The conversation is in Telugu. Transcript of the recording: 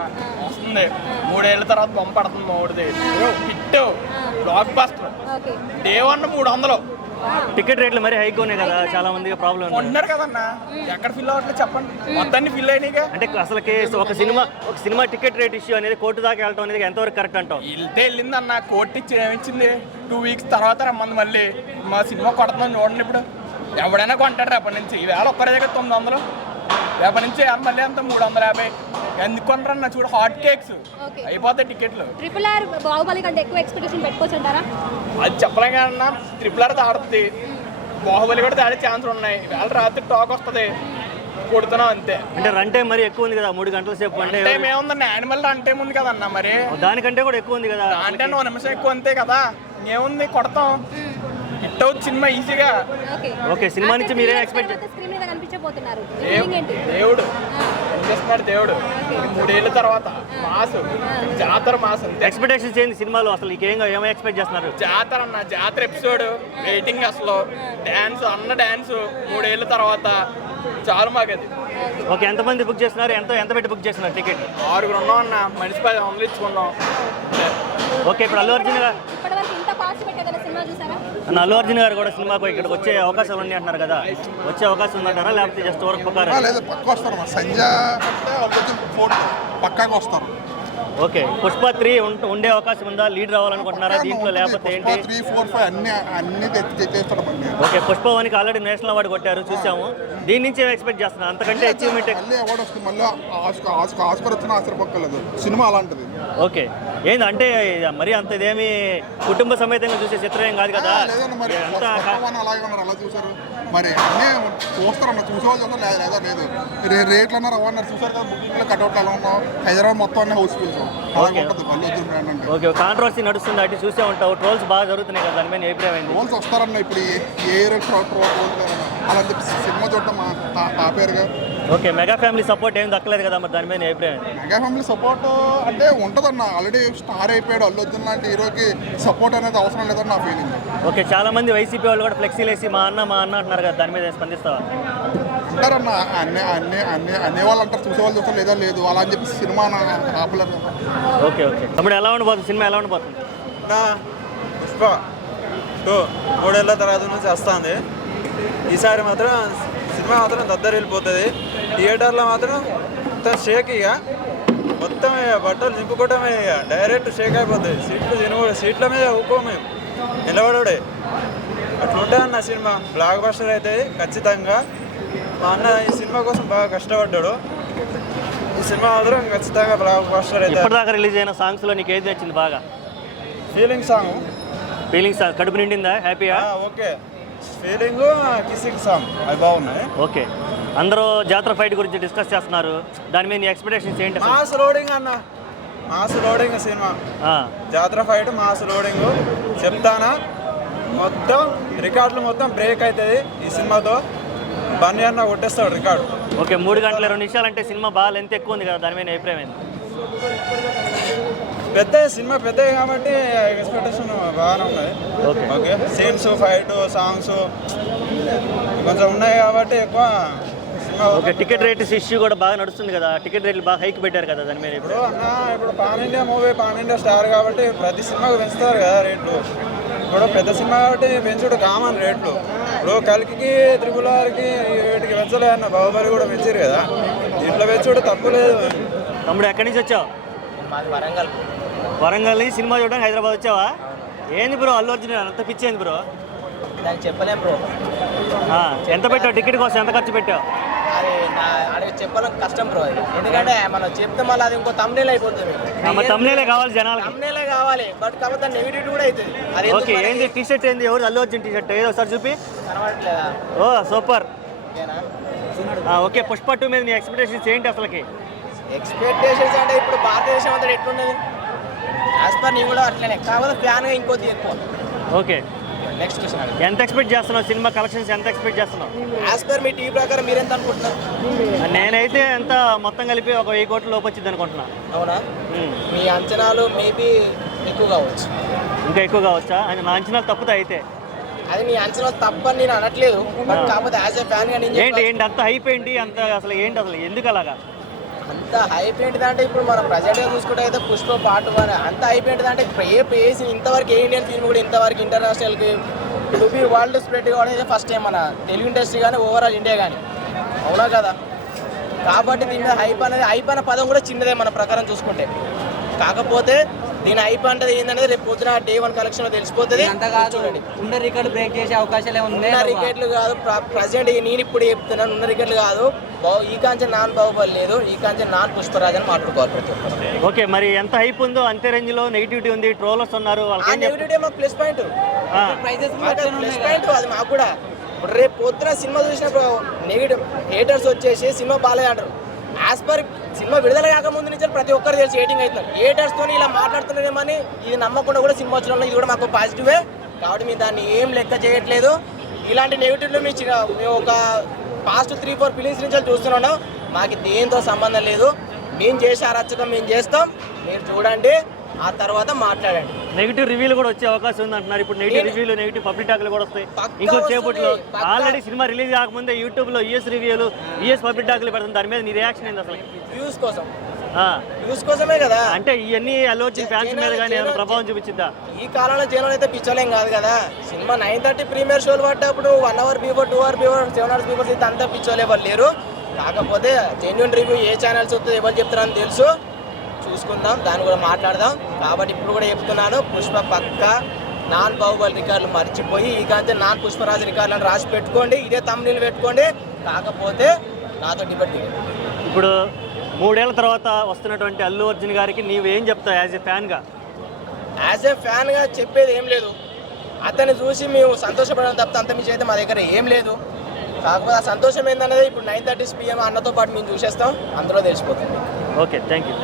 వస్తుంది 3 ఏళ్ల తర్వాత బొమ్మ పడుతుంది మామిడిది hit blockbuster day 1 300. Ticket రేట్లు మరి హైక్ ఉన్నాయి కదా, చాలా మందికి ప్రాబ్లం ఉన్నారు కదన్నా. ఎక్కడ ఫిల్ అవ్వట్లేదు చెప్పండి, మొత్తాన్ని ఫిల్ అయినాయిగా. అంటే అసలుకి ఒక సినిమా టికెట్ రేట్ ఇష్యూ అనేది కోర్టు దాకా వెళ్ళడం అనేది ఎంతవరకు కరెక్ట్ అంటావు? వెళ్ళింది అన్న, కోర్టు ఇచ్చి ఏమిచ్చింది 2 వీక్స్ తర్వాత రమ్మంది. మళ్ళీ మా సినిమా కొడుతున్నాం చూడండి. ఇప్పుడు ఎవడైనా కొంటాడు రేపటి నుంచి. ఈవేళ ఒక్కరే దగ్గర 900, రేపటి నుంచి మళ్ళీ అంత 350. ఎందుకు కొంటారన్న? చూడు హాట్ కేక్స్ అయిపోతాయి టికెట్లు. RRR బాహుబలి కంటే ఎక్కువ ఎక్స్పెక్టేషన్ పెట్టుకోవచ్చుంటారా? అది చెప్పలేం కదన్నా. RRR ఆడుతుంది, బాహుబలి కూడా ఆడే ఛాన్స్ ఉన్నాయి. వేళ రాత్రి టాక్ వస్తుంది, కొడుతున్నాం అంతే. అంటే రన్ టైం మరి ఎక్కువ ఉంది కదా, 3 గంటల సేపు. అంటే ఏముందన్న, యానిమల్ రన్ టైం ఉంది కదన్నా. మరి దానికంటే కూడా ఎక్కువ ఉంది కదా. అంటే 1 నిమిషం ఎక్కువ అంతే కదా. ఏముంది, కొడతాం. హిట్ అవుతుంది సినిమా ఈజీగా. ఓకే, సినిమా నుంచి మీరే ఎక్స్పెక్ట్ దేవుడు చేస్తున్నాడు. దేవుడు 3 ఏళ్ల తర్వాత మాసు, జాతర మాసు. ఎక్స్పెక్టేషన్స్ ఏంది సినిమాలో? అసలు ఏమో ఎక్స్పెక్ట్ చేస్తున్నారు? జాతర అన్న, జాతర ఎపిసోడ్ వెయిటింగ్. అసలు డాన్స్ 3 ఏళ్ల తర్వాత చాలు మాకు అది. ఓకే, ఎంతమంది బుక్ చేస్తున్నారు? ఎంత పెట్టి బుక్ చేస్తున్నారు టికెట్? 6 ఉన్నాం అన్న, మనిషి 10 ఇచ్చుకున్నాం. ఓకే, ఇప్పుడు అల్లు అర్జున్ గారు కూడా సినిమాకు ఇక్కడికి వచ్చే అవకాశాలు ఉన్నాయి అంటున్నారు కదా. వచ్చే అవకాశం ఉందంటారా, లేకపోతే జస్ట్ వరకు పక్క వస్తారు? పక్కాగా వస్తారు. ఓకే, పుష్ప 3 ఉండే అవకాశం ఉందా? లీడ్ రావాలనుకుంటున్నారా దీంట్లో, లేకపోతే ఏంటి? 3, 4, 5 అన్ని తెచ్చేస్తారు. ఓకే, పుష్ప 1కి ఆల్రెడీ నేషనల్ అవార్డు కొట్టారు, చూసాము. దీని నుంచి ఎక్స్పెక్ట్ చేస్తున్నారు? అంతకంటే అచీవ్మెంట్ మళ్ళీ అవార్డు వస్తుంది. మళ్ళీ ఆస్కర్ వచ్చిన ఆశ్చర్యపక్కలేదు. సినిమా అలాంటిది. ఓకే, ఏంది అంటే మరి అంత ఇదేమి కుటుంబ సమేతంగా చూసే చిత్రం ఏం కాదు కదా. అలాగే ఉన్నారు, అలా చూసారు. మరి అన్నీ చూస్తారన్న, చూసేవాళ్ళు లేదా లేదు. రేట్లు అన్నారు, అవన్నారు చూసారు కదా. బుకింగ్లో కట్అవుట్లు ఎలా ఉన్నావు, హైదరాబాద్ మొత్తం అన్నీ హౌస్ఫుల్స్. ఓకే, కాంట్రవర్సీ నడుస్తుంది, అటు చూసే ఉంటావు. ట్రోల్స్ బాగా జరుగుతున్నాయి కదా, దాని మీద అభిప్రాయం? ట్రోల్స్ వస్తారన్న. ఇప్పుడు ఏ అలా చెప్పి సినిమా చూడటం ఆపేరుగా. ఓకే, మెగా ఫ్యామిలీ సపోర్ట్ ఏం దక్కలేదు కదా, మరి దాని మీద అభిప్రాయం? మెగా ఫ్యామిలీ సపోర్ట్ అంటే ఉంటుందన్న. ఆల్రెడీ స్టార్ అయిపోయాడు అల్లు అర్జున్ లాంటి హీరోకి సపోర్ట్ అనేది అవసరం లేదని నా ఫీలింగ్. ఓకే, చాలా మంది వైసీపీ వాళ్ళు కూడా ఫ్లెక్సీలు వేసి మా అన్న అంటున్నారు కదా, దాని మీద స్పందిస్తావా? అంటారన్న, అన్ని వాళ్ళు అంటారు, చూసేవాళ్ళు చూస్తారు లేదా లేదు అలా అని చెప్పి సినిమా ఆపలేదు. ఓకే తమ్ముడు, ఎలా ఉండిపోతుంది సినిమా? ఎలా ఉండిపోతుంది? పుష్ప 2 3 ఏళ్ళ తర్వాత నుంచి వస్తుంది. ఈసారి మాత్రం సినిమా మాత్రం దద్దరు వెళ్ళిపోతుంది. థియేటర్లో మాత్రం మొత్తం షేక్. ఇక మొత్తం బట్టలు నింపుకోవటమే, ఇక డైరెక్ట్ షేక్ అయిపోతుంది. సీట్ల మీద ఊకో మేము నిలబడే అట్లుంటుంది అన్న. సినిమా బ్లాక్ బస్టర్ అవుతుంది ఖచ్చితంగా. మా అన్న ఈ సినిమా కోసం బాగా కష్టపడ్డాడు. ఈ సినిమా మాత్రం ఖచ్చితంగా బ్లాక్ బస్టర్ అవుతుంది. ఇప్పటిదాకా రిలీజ్ అయిన సాంగ్స్లో నీకు ఏది నచ్చింది బాగా? ఫీలింగ్ సాంగ్ కడుపు నిండిందా? హ్యాపీయా? ఓకే, ఫీలింగ్, కిస్సింగ్ సాంగ్ అవి బాగున్నాయి. ఓకే, అందరూ జాతర ఫైట్ గురించి డిస్కస్ చేస్తున్నారు, దాని మీద నీ ఎక్స్పెక్టేషన్స్ ఏంటి? మాస్ లోడింగ్ అన్న, మాస్ లోడింగ్ సినిమా. జాతర ఫైట్ మాస్ లోడింగ్ చెప్తానా. మొత్తం రికార్డులు మొత్తం బ్రేక్ అవుతుంది ఈ సినిమాతో. బన్నీ అన్న కొట్టేస్తాడు రికార్డు. ఓకే, 3 గంటల 2 నిమిషాలు అంటే సినిమా బాగా లెంత్ ఎక్కువ ఉంది కదా, దాని మీద అభిప్రాయం ఏంటి? సినిమా పెద్దది కాబట్టి ఎక్స్పెక్టేషన్ బాగానే ఉన్నాయి. ఓకే, సీన్స్, ఫైట్, సాంగ్స్ కొంచెం ఉన్నాయి కాబట్టి ఎక్కువ cinema. Okay, ticket rates issue కూడా బాగా నడుస్తుంది కదా, టికెట్ రేట్లు బాగా హైక్ పెట్టారు కదా దాని మీద? ఇప్పుడు pan India movie, pan India star కాబట్టి ప్రతి సినిమాకు పెంచుతారు కదా రేట్లు. ఇప్పుడు పెద్ద సినిమా కాబట్టి పెంచుడు కామన్ రేట్లు. ఇప్పుడు కల్కికి, RRRకి వీటికి పెంచలే అన్న. బాహుబలి కూడా పెంచారు కదా, దీంట్లో పెంచుడు తప్పు లేదు. తమ్ముడు, ఎక్కడి నుంచి వచ్చావు? వరంగల్ నుంచి సినిమా చూడడానికి హైదరాబాద్ వచ్చావా? ఏంది బ్రో అల్లు అర్జున్ అంత పిచ్చేంది బ్రో? చెప్పలే బ్రో. ఎంత పెట్టావు టికెట్ కోసం? ఎంత ఖర్చు పెట్టావు? అది చెప్పడం కష్టం బ్రో. ఎందుకంటే మనం చెప్తే మళ్ళీ అది ఇంకో తమ్నేల్ అయిపోతుంది. తమ్నేలే కావాలి జనాలకి, తమ్నేలే కావాలి. బట్ కాకపోతే నెగిటివ్ కూడా అవుతుంది. అది ఓకే, ఏంది టీషర్ట్ ఏంది? ఎవరు? అల్లు అర్జున్ టీషర్ట్ ఏదో ఒకసారి చూపి. కనబడట్లేదా? ఓ సూపర్. ఓకే, పుష్ప 2 మీద నీ ఎక్స్పెక్టేషన్స్ ఏంటి అసలుకి? ఎక్స్పెక్టేషన్స్ అంటే ఇప్పుడు భారతదేశం అంతా ఎట్లున్నది? యాజ్ పర్ నీ కూడా అట్లనే, కాకపోతే ఫ్యాన్గా ఇంకోటి ఎక్కువ. ఓకే, నెక్స్ట్ క్వశ్చన్, ఎంత ఎక్స్పెక్ట్ చేస్తున్నావు? సినిమా కలెక్షన్స్ ఎంత ఎక్స్పెక్ట్ చేస్తున్నావు? యాజ్ పర్ మీ టీవీ ప్రకారం మీరు ఎంత అనుకుంటున్నారు? నేనైతే ఎంత మొత్తం కలిపి 1 1000 కోట్ల లోపు వచ్చింది అనుకుంటున్నా. అవునా? మీ అంచనాలు మేబీ ఎక్కువ కావచ్చు. ఇంకా ఎక్కువ కావచ్చా? నా అంచనాలు తప్పుతాయి అయితే. అది నీ అంచనా తప్పని నేను అనట్లేదు. బట్ కాకపోతే యాజ్ ఎ ఫ్యాన్ గా ఏంటి అంత హైప్ ఏంటి? అంత అసలు ఏంటి? అసలు ఎందుకు అలాగా? అంత హైప్ ఏంటిదంటే ఇప్పుడు మనం ప్రజెంట్గా చూసుకుంటే అయితే పుష్ప పార్ట్ 1 అంత హైప్ ఏంటిదంటే వేసి ఇంతవరకు ఏ ఇండియన్ ఫిల్మ్ కూడా ఇంతవరకు ఇంటర్నేషనల్కి టు బి వరల్డ్ స్ప్రెడ్ కావడం అయితే ఫస్ట్ టైం మన తెలుగు ఇండస్ట్రీ కానీ ఓవరాల్ ఇండియా కానీ అవునా కదా. కాబట్టి దీని మీద హైప్ అనే పదం కూడా చిన్నదే మన ప్రకారం చూసుకుంటే. కాకపోతే దీని హైప్ అంటే ఏంటనేది రేపు పొద్దున డే 1 కలెక్షన్లో తెలిసిపోతుంది. చూడండి ఉన్న రికార్డు బ్రేక్ చేసే అవకాశాలు ఉన్నాయి. ఉన్న రికార్డులు కాదు ప్రజెంట్ నేను ఇప్పుడు చెప్తున్నాను, ఉన్న రికార్డులు కాదు. ఈ కాంచె నాన్ బాహుబలి లేదు, ఈ కాంచె నాన్ పుష్పరాజ్ అని మాట్లాడుకోవాలి ప్రతి ఒక్కరు. ఓకే, మరి ఎంత హైప్ ఉందో అంతే రేంజ్ లో నెగిటివిటీ ఉంది, ట్రోలర్స్ ఉన్నారు. ఆ నెగిటివిటీ మాకు ప్లస్ పాయింట్, ప్లస్ పాయింట్ అది మాకు కూడా. ఇప్పుడు రేపు పొద్దున సినిమా చూసినప్పుడు నెగిటివ్ హేటర్స్ వచ్చేసి సినిమా బాగాలేదు అంటారు. యాజ్ పర్ సినిమా విడుదల కాకముందు నుంచి ప్రతి ఒక్కరు తెలిసి హేటింగ్ అవుతున్నారు. హేటర్స్తో ఇలా మాట్లాడుతున్నారేమని ఇది నమ్మకుండా కూడా సినిమా వచ్చిన ఇది కూడా మాకు పాజిటివే. కాబట్టి మేము దాన్ని ఏం లెక్క చేయట్లేదు. ఇలాంటి నెగిటివ్లు మేము ఒక పాస్ట్ 3-4 ఫిలిమ్స్ నుంచి చూస్తున్నాం. మాకు దేంతో సంబంధం లేదు. మేము చేసే అరచకం మేము చేస్తాం, మీరు చూడండి, ఆ తర్వాత మాట్లాడండి. నెగిటివ్ రివ్యూలు కూడా వచ్చే అవకాశం ఉంది అంటున్నారు. ఇప్పుడు నెగిటివ్ రివ్యూలు, నెగిటివ్ పబ్లిక్ టాక్లు కూడా వస్తాయి ఇంకొచ్చేపట్లో. ఆల్రెడీ సినిమా రిలీజ్ కాకముందే యూట్యూబ్ లో యూఎస్ రివ్యూలు, యూఎస్ పబ్లిక్ టాక్లు పెడుతుంది. దాని మీద నీ రియాక్షన్ ఏంది అసలు? వ్యూస్ కోసం, వ్యూస్ కోసమే కదా. అంటే ఇవన్నీ అల్లు అర్జున్ ఫ్యాన్స్ మీద కానీ ఏమైనా ప్రభావం చూపించిందా? ఈ కాలంలో జనం అయితే పిచ్చోలేం కాదు కదా. సినిమా 9:30 ప్రీమియర్ షోలు పడ్డప్పుడు 1 hour before, 2 hours before, 7 hours before అయితే అంతా పిచ్చోలే వాళ్ళు లేరు. కాకపోతే జెన్యూన్ రివ్యూ ఏ ఛానల్స్ వస్తుంది ఎవరు చెప్తారని తెలుసు, చూసుకుందాం, దాన్ని కూడా మాట్లాడదాం. కాబట్టి ఇప్పుడు కూడా చెప్తున్నాను, పుష్ప పక్క నాన్ బాహుబలి రికార్డులు మర్చిపోయి ఈ కాంతే నాన్ పుష్పరాజ్ రికార్డులను రాసి పెట్టుకోండి, ఇదే తమ్ముళ్ళు పెట్టుకోండి. కాకపోతే నాతో డిబేట్. ఇప్పుడు 3 ఏళ్ల తర్వాత వస్తున్నటువంటి అల్లు అర్జున్ గారికి నీవేం చెప్తావు యాజ్ ఎ ఫ్యాన్గా? యాజ్ ఎ ఫ్యాన్గా చెప్పేది ఏం లేదు. అతన్ని చూసి మేము సంతోషపడడం తప్ప అంత మించి అయితే మా దగ్గర ఏం లేదు. కాకపోతే ఆ సంతోషం ఏందనేది ఇప్పుడు 9:30 PM అన్నతో పాటు మేము చూసేస్తాం, అందులో తెలిసిపోతుంది. Okay, thank you.